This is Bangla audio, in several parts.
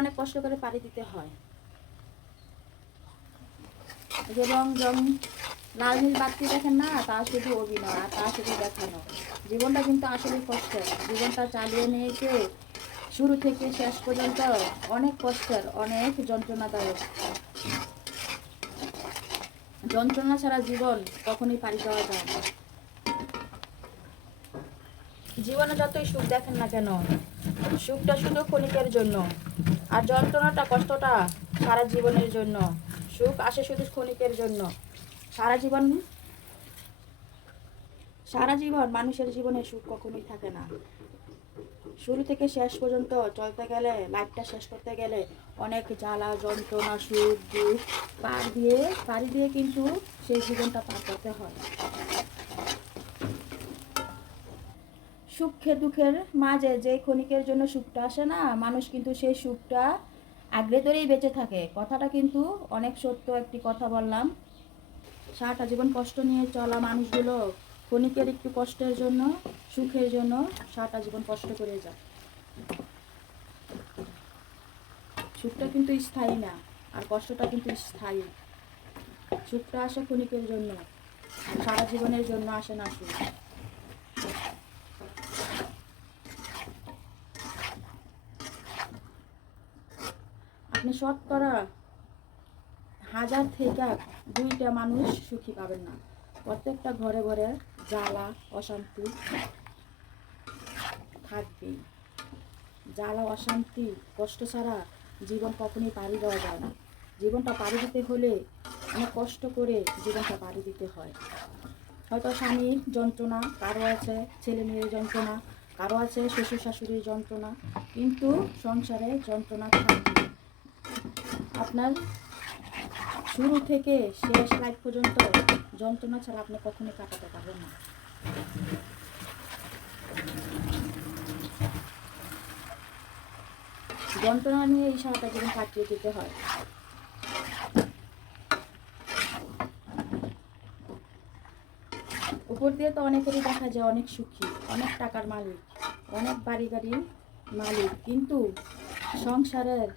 অনেক কষ্ট করে পাড়ি দিতে হয়। এই যে রং রং লাল নীল বাতি দেখেন না, তা শুধু অভিনয়, আর তা শুধু দেখানো। জীবনটা কিন্তু আসলে কষ্টের জীবনটা চালিয়ে নিয়েছে শুরু থেকে শেষ পর্যন্ত অনেক কষ্টের, অনেক যন্ত্রণাদায়ক। যন্ত্রণা ছাড়া জীবন কখনোই পাড়ি দেওয়া যায় না। জীবনে যতই সুখ দেখেন না কেন, সুখটা শুধু ক্ষণিকের জন্য। আর যন্ত্রণাটা, কষ্টটা সারা জীবনের জন্য। সুখ আসে শুধু ক্ষণিকের জন্য। সারা জীবন সারা জীবন মানুষের জীবনে সুখ কখনোই থাকে না। শুরু থেকে শেষ পর্যন্ত চলতে গেলে, লাইফটা শেষ করতে গেলে অনেক জ্বালা, যন্ত্রণা, সুখ, দুঃখ, পার দিয়ে পাড়ি দিয়ে কিন্তু সেই জীবনটা পার করতে হয়। সুখে দুঃখের মাঝে যে ক্ষণিকের জন্য সুখটা আসে না, মানুষ কিন্তু সেই সুখটা আগ্রে ধরেই বেঁচে থাকে। কথাটা কিন্তু অনেক সত্য একটি কথা বললাম। সারাটা জীবন কষ্ট নিয়ে চলা মানুষগুলো ক্ষণিকের একটু কষ্টের জন্য, সুখের জন্য সারাটা জীবন কষ্ট করে যায়। সুখটা কিন্তু স্থায়ী না, আর কষ্টটা কিন্তু স্থায়ী। সুখটা আসে ক্ষণিকের জন্য, সারা জীবনের জন্য আসে না সুখ। আপনি শতকরা হাজার থেকে দুইটা মানুষ সুখী পাবেন না। প্রত্যেকটা ঘরে ঘরে জ্বালা, অশান্তি থাকবেই। জ্বালা, অশান্তি, কষ্ট ছাড়া জীবন কখনোই পাড়ি দেওয়া যায় না। জীবনটা পাড়ি দিতে হলে অনেক কষ্ট করে জীবনটা পাড়ি দিতে হয়। হয়তো স্বামীর যন্ত্রণা, কারও আছে ছেলে মেয়ের যন্ত্রণা, কারও আছে শ্বশুর শাশুড়ির যন্ত্রণা, কিন্তু সংসারে যন্ত্রণা থাকবে। আপনার শুরু থেকে শেষ লাইফ পর্যন্ত যন্ত্রণা ছাড়া আপনি কখনোই কাটাতে পারবেন না। যন্ত্রণা নিয়ে এই সারাটা জীবন কাটিয়ে দিতে হয়। উপর দিয়ে তো অনেকেরই দেখা যায় অনেক সুখী, অনেক টাকার মালিক, অনেক বাড়ি গাড়ির মালিক, কিন্তু সংসারের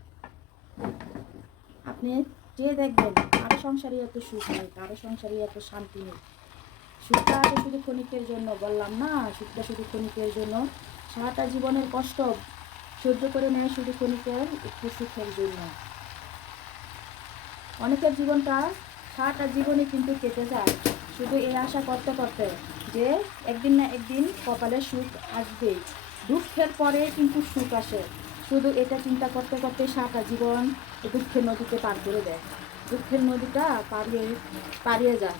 আপনি যে দেখবেন, কারও সংসারে এত সুখ নেই, কারও সংসারে এত শান্তি নেই। সুখটা আছে শুধু ক্ষণিকের জন্য, বললাম না, সুখটা শুধু ক্ষণিকের জন্য। সারাটা জীবনের কষ্ট সহ্য করে নেয় শুধু ক্ষণিকের একটু সুখের জন্য। অনেকের জীবনটা সারাটা জীবনে কিন্তু কেটে যায়। শুধু এই আশা করতে করতে যে একদিন না একদিন কপালে সুখ আসবেই। দুঃখের পরে কিন্তু সুখ আসে। শুধু এটা চিন্তা করতে করতে সারা জীবন দুঃখের নদীতে পার করে দেয়। দুঃখের নদীটা পারিয়ে পারিয়ে যায়।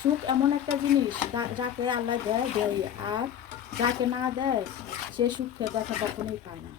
সুখ এমন একটা জিনিস যাকে আল্লাহ দেয় দেয়, আর যাকে না দেয়, সে সুখের দেখা কখনোই পায় না।